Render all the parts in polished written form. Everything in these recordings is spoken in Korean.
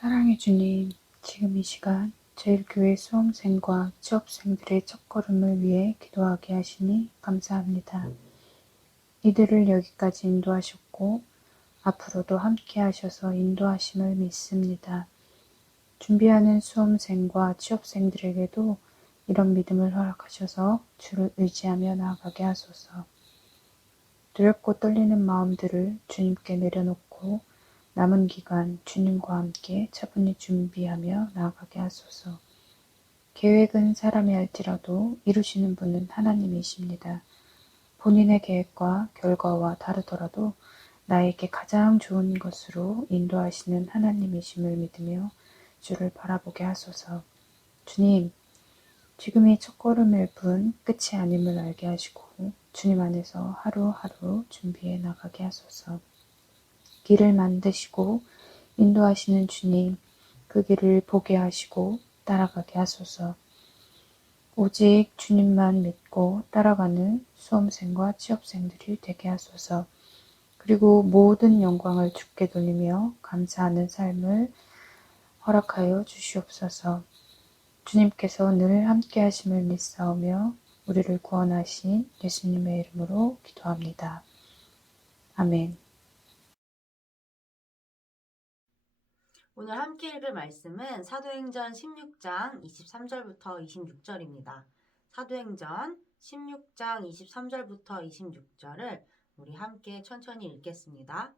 사랑의 주님, 지금 이 시간 제일교회 수험생과 취업생들의 첫걸음을 위해 기도하게 하시니 감사합니다. 이들을 여기까지 인도하셨고 앞으로도 함께 하셔서 인도하심을 믿습니다. 준비하는 수험생과 취업생들에게도 이런 믿음을 허락하셔서 주를 의지하며 나아가게 하소서. 두렵고 떨리는 마음들을 주님께 내려놓고 남은 기간 주님과 함께 차분히 준비하며 나아가게 하소서. 계획은 사람이 할지라도 이루시는 분은 하나님이십니다. 본인의 계획과 결과와 다르더라도 나에게 가장 좋은 것으로 인도하시는 하나님이심을 믿으며 주를 바라보게 하소서. 주님, 지금이 첫걸음일 뿐 끝이 아님을 알게 하시고 주님 안에서 하루하루 준비해 나가게 하소서. 길을 만드시고 인도하시는 주님, 그 길을 보게 하시고 따라가게 하소서. 오직 주님만 믿고 따라가는 수험생과 취업생들이 되게 하소서. 그리고 모든 영광을 주께 돌리며 감사하는 삶을 허락하여 주시옵소서. 주님께서 늘 함께 하심을 믿사오며 우리를 구원하신 예수님의 이름으로 기도합니다. 아멘. 오늘 함께 읽을 말씀은 사도행전 16장 23절부터 26절입니다. 사도행전 16장 23절부터 26절을 우리 함께 천천히 읽겠습니다.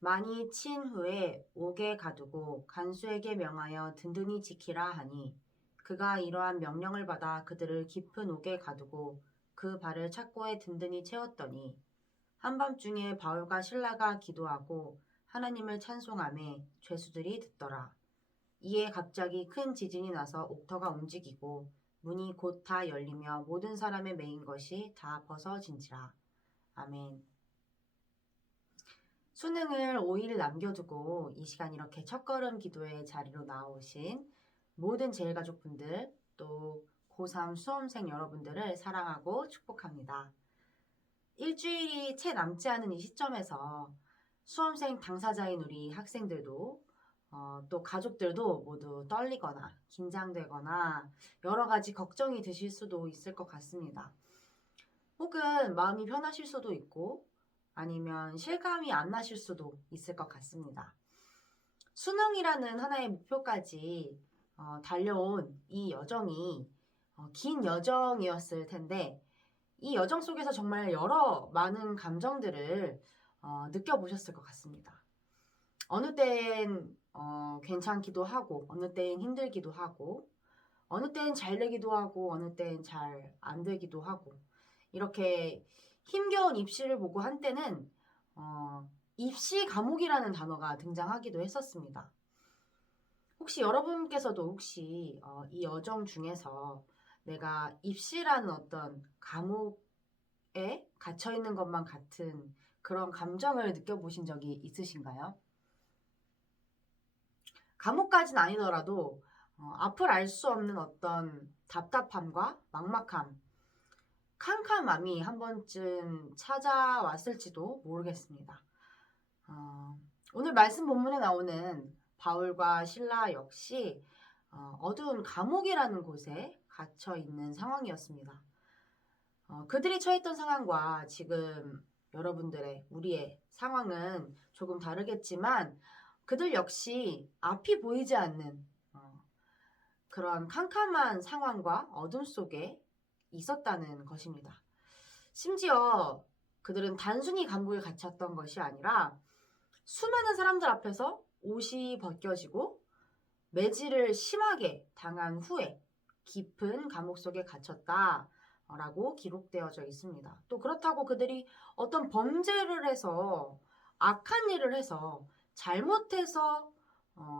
많이 친 후에 옥에 가두고 간수에게 명하여 든든히 지키라 하니 그가 이러한 명령을 받아 그들을 깊은 옥에 가두고 그 발을 착고에 든든히 채웠더니 한밤중에 바울과 실라가 기도하고 하나님을 찬송하며 죄수들이 듣더라. 이에 갑자기 큰 지진이 나서 옥터가 움직이고 문이 곧 다 열리며 모든 사람의 매인 것이 다 벗어진지라. 아멘. 수능을 5일 남겨두고 이 시간 이렇게 첫걸음 기도의 자리로 나오신 모든 제일가족분들 또 고3 수험생 여러분들을 사랑하고 축복합니다. 일주일이 채 남지 않은 이 시점에서 수험생 당사자인 우리 학생들도 또 가족들도 모두 떨리거나 긴장되거나 여러 가지 걱정이 드실 수도 있을 것 같습니다. 혹은 마음이 편하실 수도 있고 아니면 실감이 안 나실 수도 있을 것 같습니다. 수능이라는 하나의 목표까지 달려온 이 여정이 긴 여정이었을 텐데 이 여정 속에서 정말 여러 많은 감정들을 느껴보셨을 것 같습니다. 어느 때엔 괜찮기도 하고 어느 때엔 힘들기도 하고 어느 때엔 잘 되기도 하고 어느 때엔 잘 안 되기도 하고 이렇게 힘겨운 입시를 보고 한때는 입시 과목이라는 단어가 등장하기도 했었습니다. 혹시 여러분께서도 혹시 이 여정 중에서 내가 입시라는 어떤 과목에 갇혀있는 것만 같은 그런 감정을 느껴보신 적이 있으신가요? 과목까지는 아니더라도 앞을 알 수 없는 어떤 답답함과 막막함, 캄캄함이 한 번쯤 찾아왔을지도 모르겠습니다. 오늘 말씀 본문에 나오는 바울과 실라 역시 어두운 감옥이라는 곳에 갇혀 있는 상황이었습니다. 그들이 처했던 상황과 지금 여러분들의, 우리의 상황은 조금 다르겠지만 그들 역시 앞이 보이지 않는 그런 캄캄한 상황과 어둠 속에 있었다는 것입니다. 심지어 그들은 단순히 감옥에 갇혔던 것이 아니라 수많은 사람들 앞에서 옷이 벗겨지고 매질을 심하게 당한 후에 깊은 감옥 속에 갇혔다라고 기록되어져 있습니다. 또 그렇다고 그들이 어떤 범죄를 해서 악한 일을 해서 잘못해서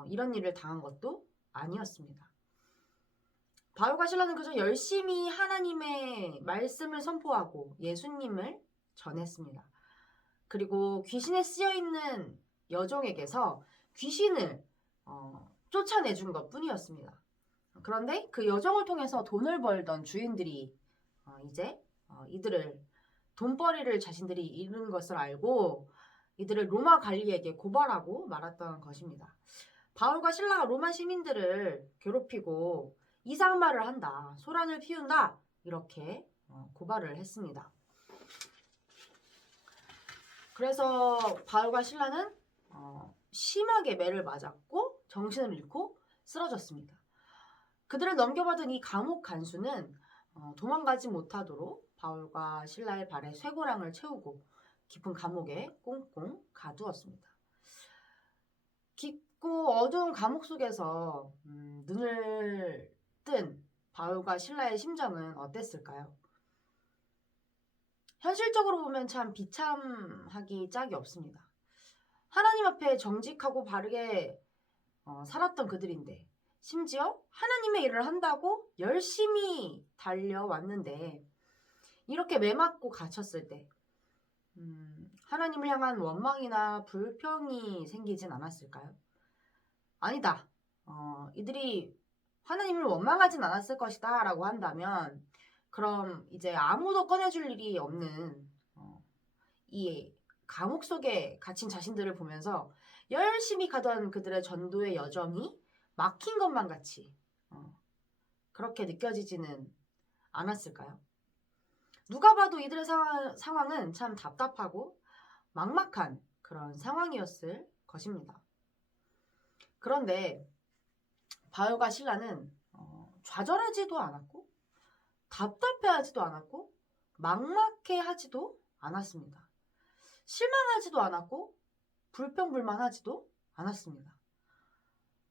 이런 일을 당한 것도 아니었습니다. 바울과 실라는 그저 열심히 하나님의 말씀을 선포하고 예수님을 전했습니다. 그리고 귀신에 쓰여있는 여종에게서 귀신을 쫓아내준 것뿐이었습니다. 그런데 그 여종을 통해서 돈을 벌던 주인들이 이제 이들을 돈벌이를 자신들이 잃은 것을 알고 이들을 로마 관리에게 고발하고 말았던 것입니다. 바울과 실라가 로마 시민들을 괴롭히고 이상한 말을 한다, 소란을 피운다, 이렇게 고발을 했습니다. 그래서 바울과 실라는 심하게 매를 맞았고 정신을 잃고 쓰러졌습니다. 그들을 넘겨받은 이 감옥 간수는 도망가지 못하도록 바울과 실라의 발에 쇠고랑을 채우고 깊은 감옥에 꽁꽁 가두었습니다. 깊고 어두운 감옥 속에서 눈을 뜬 바울과 실라의 심정은 어땠을까요? 현실적으로 보면 참 비참하기 짝이 없습니다. 하나님 앞에 정직하고 바르게 살았던 그들인데 심지어 하나님의 일을 한다고 열심히 달려왔는데 이렇게 매맞고 갇혔을 때 하나님을 향한 원망이나 불평이 생기진 않았을까요? 아니다. 이들이 하나님을 원망하진 않았을 것이다 라고 한다면 그럼 이제 아무도 꺼내줄 일이 없는 이 감옥 속에 갇힌 자신들을 보면서 열심히 가던 그들의 전도의 여정이 막힌 것만 같이 그렇게 느껴지지는 않았을까요? 누가 봐도 이들의 상황은 참 답답하고 막막한 그런 상황이었을 것입니다. 그런데 바울과 실라는 좌절하지도 않았고 답답해하지도 않았고 막막해하지도 않았습니다. 실망하지도 않았고 불평불만하지도 않았습니다.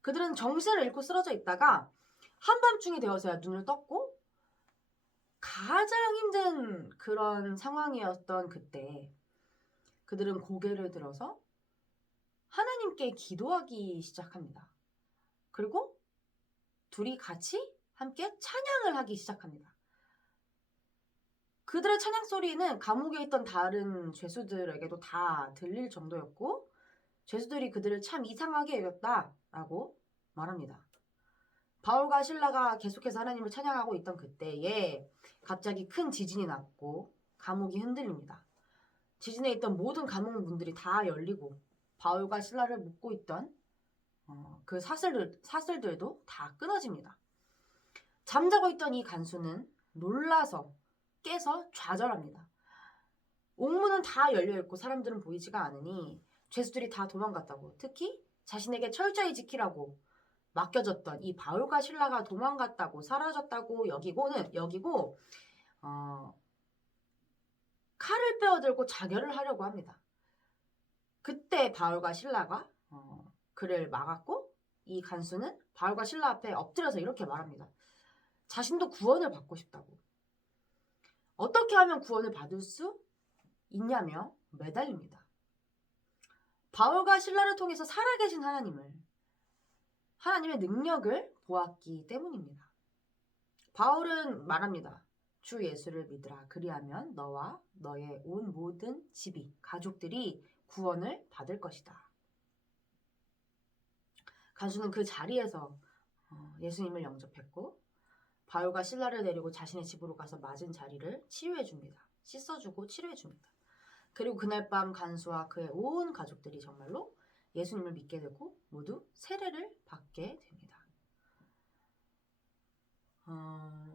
그들은 정신을 잃고 쓰러져 있다가 한밤중이 되어서야 눈을 떴고 가장 힘든 그런 상황이었던 그때 그들은 고개를 들어서 하나님께 기도하기 시작합니다. 그리고 둘이 같이 함께 찬양을 하기 시작합니다. 그들의 찬양 소리는 감옥에 있던 다른 죄수들에게도 다 들릴 정도였고 죄수들이 그들을 참 이상하게 여겼다라고 말합니다. 바울과 실라가 계속해서 하나님을 찬양하고 있던 그때에 갑자기 큰 지진이 났고 감옥이 흔들립니다. 지진에 있던 모든 감옥 문들이 다 열리고 바울과 실라를 묶고 있던 그 사슬들도 다 끊어집니다. 잠자고 있던 이 간수는 놀라서 깨서 좌절합니다. 옥문은 다 열려있고 사람들은 보이지가 않으니 죄수들이 다 도망갔다고, 특히 자신에게 철저히 지키라고 맡겨졌던 이 바울과 실라가 도망갔다고 사라졌다고 여기고 칼을 빼어들고 자결을 하려고 합니다. 그때 바울과 실라가 그를 막았고 이 간수는 바울과 실라 앞에 엎드려서 이렇게 말합니다. 자신도 구원을 받고 싶다고. 어떻게 하면 구원을 받을 수 있냐며 매달립니다. 바울과 실라를 통해서 살아계신 하나님의 능력을 보았기 때문입니다. 바울은 말합니다. 주 예수를 믿으라. 그리하면 너와 너의 온 모든 집이, 가족들이 구원을 받을 것이다. 간수는 그 자리에서 예수님을 영접했고 바울과 실라를 데리고 자신의 집으로 가서 맞은 자리를 치유해줍니다. 씻어주고 치료해줍니다. 그리고 그날 밤 간수와 그의 온 가족들이 정말로 예수님을 믿게 되고 모두 세례를 받게 됩니다.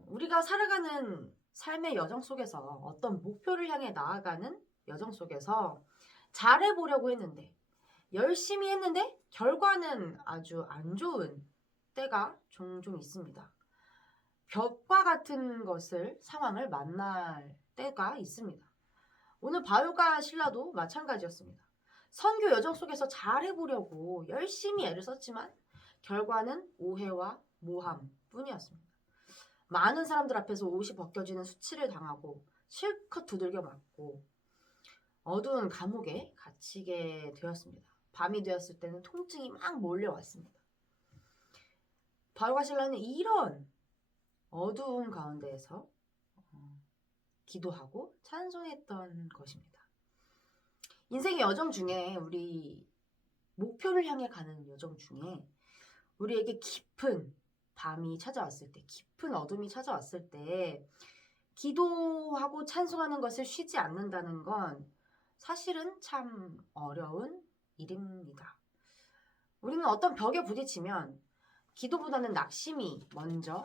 우리가 살아가는 삶의 여정 속에서 어떤 목표를 향해 나아가는 여정 속에서 잘해보려고 했는데 열심히 했는데 결과는 아주 안 좋은 때가 종종 있습니다. 벽과 같은 상황을 만날 때가 있습니다. 오늘 바울과 실라도 마찬가지였습니다. 선교 여정 속에서 잘해보려고 열심히 애를 썼지만 결과는 오해와 모함 뿐이었습니다. 많은 사람들 앞에서 옷이 벗겨지는 수치를 당하고 실컷 두들겨 맞고 어두운 감옥에 갇히게 되었습니다. 밤이 되었을 때는 통증이 막 몰려왔습니다. 바울과 실라는 이런 어두운 가운데에서 기도하고 찬송했던 것입니다. 인생의 여정 중에 우리 목표를 향해 가는 여정 중에 우리에게 깊은 밤이 찾아왔을 때, 깊은 어둠이 찾아왔을 때 기도하고 찬송하는 것을 쉬지 않는다는 건 사실은 참 어려운 일입니다. 우리는 어떤 벽에 부딪히면 기도보다는 낙심이 먼저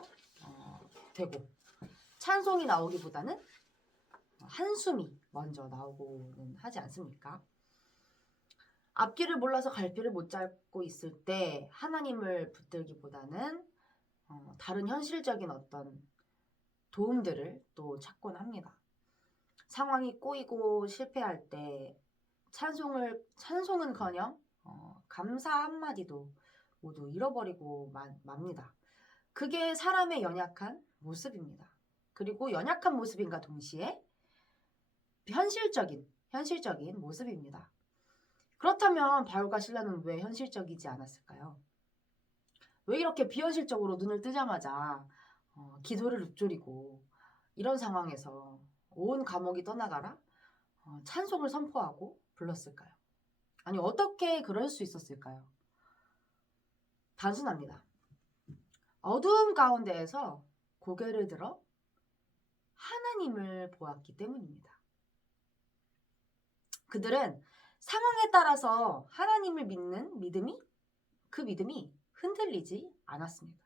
되고 찬송이 나오기보다는 한숨이 먼저 나오고는 하지 않습니까? 앞길을 몰라서 갈 길을 못 잡고 있을 때 하나님을 붙들기보다는 다른 현실적인 어떤 도움들을 또 찾곤 합니다. 상황이 꼬이고 실패할 때 찬송은커녕 감사 한마디도 모두 잃어버리고 맙니다. 그게 사람의 연약한 모습입니다. 그리고 연약한 모습인가 동시에 현실적인 모습입니다. 그렇다면 바울과 실라는 왜 현실적이지 않았을까요? 왜 이렇게 비현실적으로 눈을 뜨자마자 기도를 읊조리고 이런 상황에서 온 감옥이 떠나가라 찬송을 선포하고 불렀을까요? 아니 어떻게 그럴 수 있었을까요? 단순합니다. 어두운 가운데에서 고개를 들어 하나님을 보았기 때문입니다. 그들은 상황에 따라서 하나님을 믿는 그 믿음이 흔들리지 않았습니다.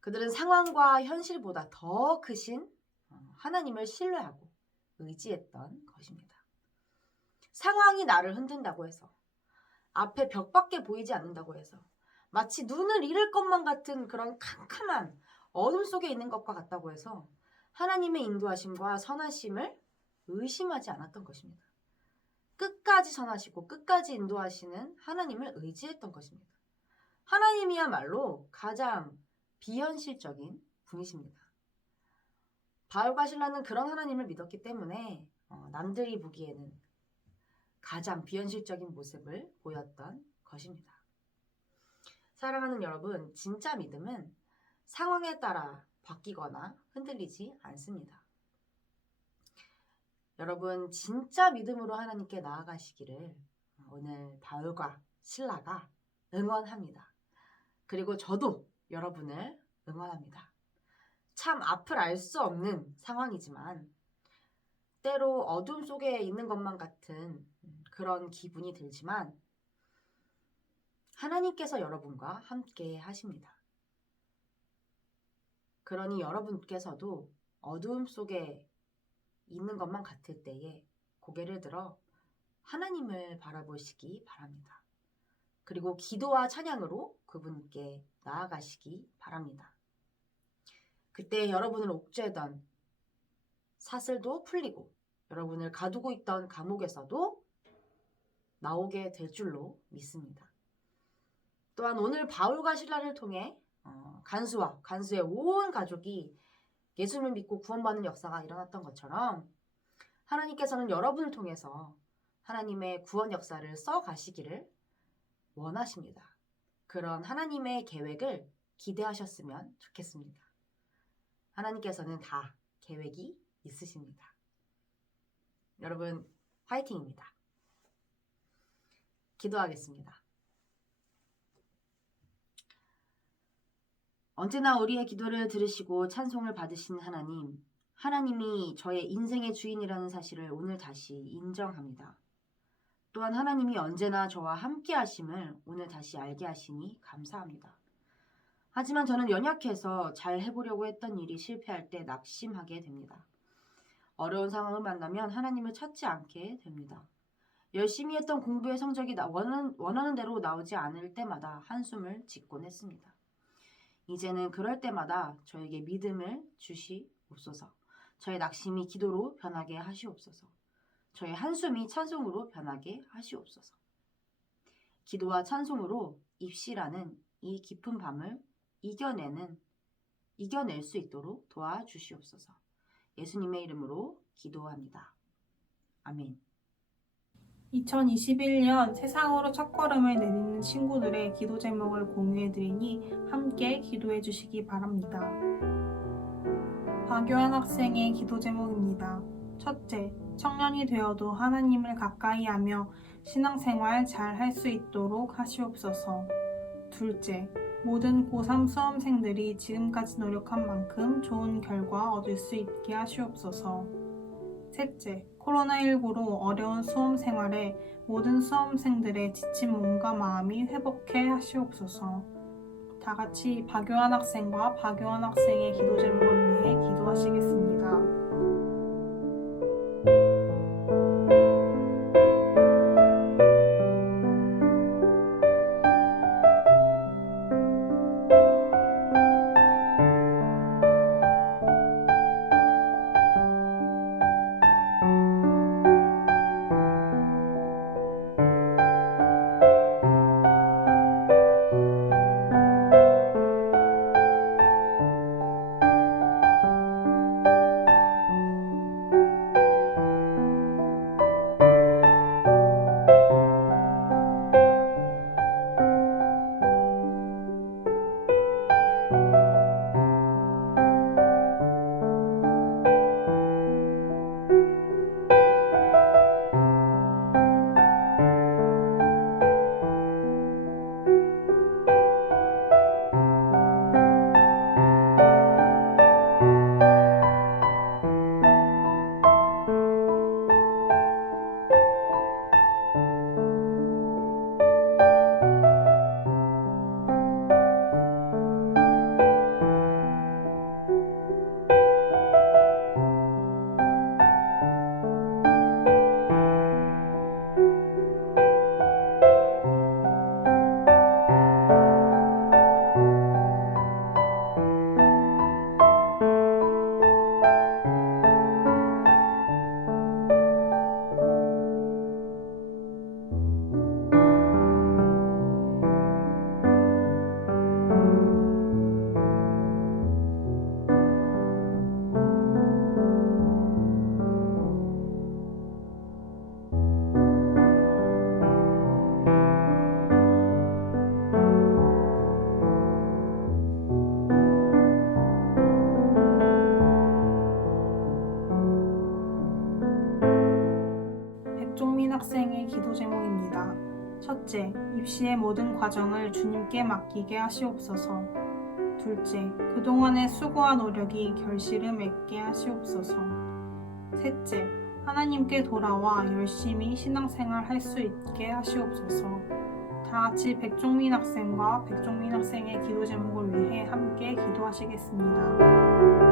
그들은 상황과 현실보다 더 크신 하나님을 신뢰하고 의지했던 것입니다. 상황이 나를 흔든다고 해서 앞에 벽밖에 보이지 않는다고 해서 마치 눈을 잃을 것만 같은 그런 캄캄한 어둠 속에 있는 것과 같다고 해서 하나님의 인도하심과 선하심을 의심하지 않았던 것입니다. 끝까지 선하시고 끝까지 인도하시는 하나님을 의지했던 것입니다. 하나님이야말로 가장 비현실적인 분이십니다. 바울과 실라는 그런 하나님을 믿었기 때문에 남들이 보기에는 가장 비현실적인 모습을 보였던 것입니다. 사랑하는 여러분, 진짜 믿음은 상황에 따라 바뀌거나 흔들리지 않습니다. 여러분, 진짜 믿음으로 하나님께 나아가시기를 오늘 바울과 실라가 응원합니다. 그리고 저도 여러분을 응원합니다. 참 앞을 알 수 없는 상황이지만 때로 어둠 속에 있는 것만 같은 그런 기분이 들지만 하나님께서 여러분과 함께 하십니다. 그러니 여러분께서도 어두움 속에 있는 것만 같을 때에 고개를 들어 하나님을 바라보시기 바랍니다. 그리고 기도와 찬양으로 그분께 나아가시기 바랍니다. 그때 여러분을 옥죄던 사슬도 풀리고 여러분을 가두고 있던 감옥에서도 나오게 될 줄로 믿습니다. 또한 오늘 바울과 실라를 통해 간수의 온 가족이 예수님을 믿고 구원받는 역사가 일어났던 것처럼 하나님께서는 여러분을 통해서 하나님의 구원 역사를 써가시기를 원하십니다. 그런 하나님의 계획을 기대하셨으면 좋겠습니다. 하나님께서는 다 계획이 있으십니다. 여러분 화이팅입니다. 기도하겠습니다. 언제나 우리의 기도를 들으시고 찬송을 받으신 하나님, 하나님이 저의 인생의 주인이라는 사실을 오늘 다시 인정합니다. 또한 하나님이 언제나 저와 함께 하심을 오늘 다시 알게 하시니 감사합니다. 하지만 저는 연약해서 잘 해보려고 했던 일이 실패할 때 낙심하게 됩니다. 어려운 상황을 만나면 하나님을 찾지 않게 됩니다. 열심히 했던 공부의 성적이 원하는 대로 나오지 않을 때마다 한숨을 짓곤 했습니다. 이제는 그럴 때마다 저에게 믿음을 주시옵소서. 저의 낙심이 기도로 변하게 하시옵소서. 저의 한숨이 찬송으로 변하게 하시옵소서. 기도와 찬송으로 입시라는 이 깊은 밤을 이겨낼 수 있도록 도와주시옵소서. 예수님의 이름으로 기도합니다. 아멘. 2021년 세상으로 첫걸음을 내딛는 친구들의 기도 제목을 공유해드리니 함께 기도해 주시기 바랍니다. 박요한 학생의 기도 제목입니다. 첫째, 청년이 되어도 하나님을 가까이 하며 신앙생활 잘 할 수 있도록 하시옵소서. 둘째, 모든 고3 수험생들이 지금까지 노력한 만큼 좋은 결과 얻을 수 있게 하시옵소서. 셋째, 코로나19로 어려운 수험 생활에 모든 수험생들의 지친 몸과 마음이 회복해 하시옵소서. 다 같이 박요한 학생과 박요한 학생의 기도 제목을 위해 기도하시겠습니다. 백종민 학생의 기도 제목입니다. 첫째, 입시의 모든 과정을 주님께 맡기게 하시옵소서. 둘째, 그동안의 수고와 노력이 결실을 맺게 하시옵소서. 셋째, 하나님께 돌아와 열심히 신앙생활 할 수 있게 하시옵소서. 다 같이 백종민 학생과 백종민 학생의 기도 제목을 위해 함께 기도하시겠습니다.